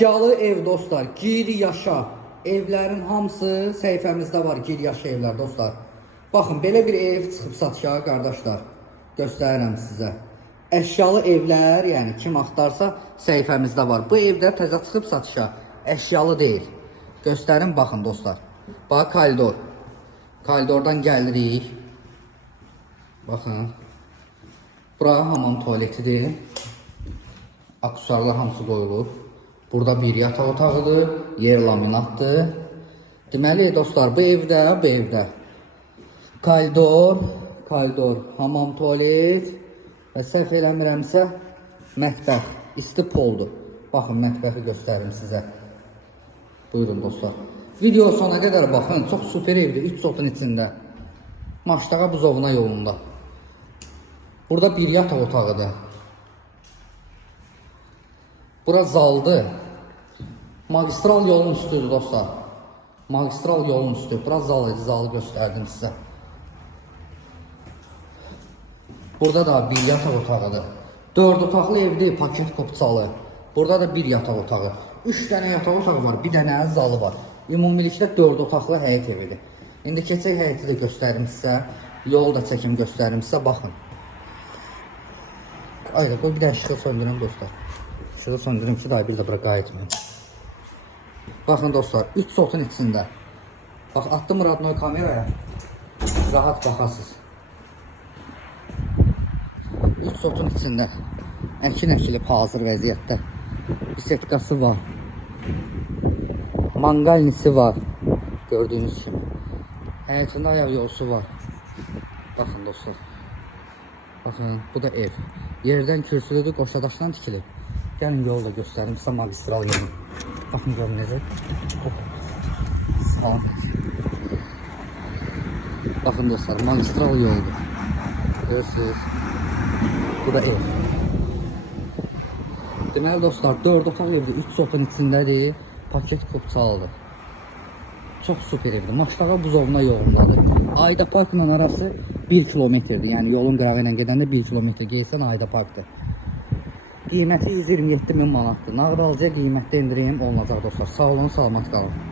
Əşyalı ev dostlar, gir yaşa. Evlərin hamısı səhifəmizdə var, gir yaşa evlər dostlar. Baxın, belə bir ev çıxıb satışa qardaşlar. Göstərirəm sizə. Əşyalı evlər, yəni kim axtarsa səhifəmizdə var. Bu evdə təzə çıxıb satışa. Əşyalı deyil. Göstərin, baxın dostlar. Bax, koridor. Koridordan gəlirik. Baxın. Bura hamam tualetidir. Aksesuarlar hamısı qoyulub. Burada bir yataq otağıdır, yer laminatdır. Deməli dostlar, bu evdə koridor, hamam tualet və səhv eləmirəmsə mətbəx, isti poldur. Baxın, mətbəxi göstərim sizə. Buyurun dostlar. Video sona qədər baxın, çox super evdir, 3 sotun içində. Maştağa buzovuna yolunda. Burada bir yataq otağıdır. Bura zaldır. Magistral yolun üstüdür dostlar. Magistral yolun üstü. Bura zalı göstərdim sizə. Burada da bir yataq otağıdır. 4 otaqlı evdir, paket kopçalı. Burada da bir yataq otağı. 3 dənə yataq otağı var, bir dənə zalı var. Ümumilikdə 4 otaqlı həyət evidir. İndi keçək həyəti də göstərim sizə. Yol da çəkim göstərim sizə, baxın. Ayda, qoy bir də işığı söndürüm dostlar. İşığı söndürüm ki, daha bir də bura qayıtmayın. Baxın dostlar, 3 sotun içində. Bax, attım Radnoy kameraya. Rahat baxasınız. 3 sotun içində. Əkin əkilib hazır vəziyyətdə. Bisetkası var. Mangalnisi var. Gördüyünüz kimi. Həyətində ayaq yolsu var. Baxın dostlar. Baxın, bu da ev. Yerdən kürsülüdür, qoşadaşdan tikilib. Gəlin yolu da göstərim sizə, magistral yolu. Baxın, görün necə. Salam. Baxın dostlar, magistral yoldur. Görürsünüz. Bu da ev. Deməli dostlar, 4 otaq evdir, 3 sotun içindədir. Paket kopçalıdır. Çox super evdir. Maştağa buzovuna yolundadır. Ayda parkla arası 1 kilometrdir. Yəni yolun qırağı ilə gedəndə 1 kilometr geysən Ayda parkdır. Qiyməti 127 min manatdır. Nağd alıcıya qiymətdə indirim olunacaq dostlar. Sağ olun, salamat qalın.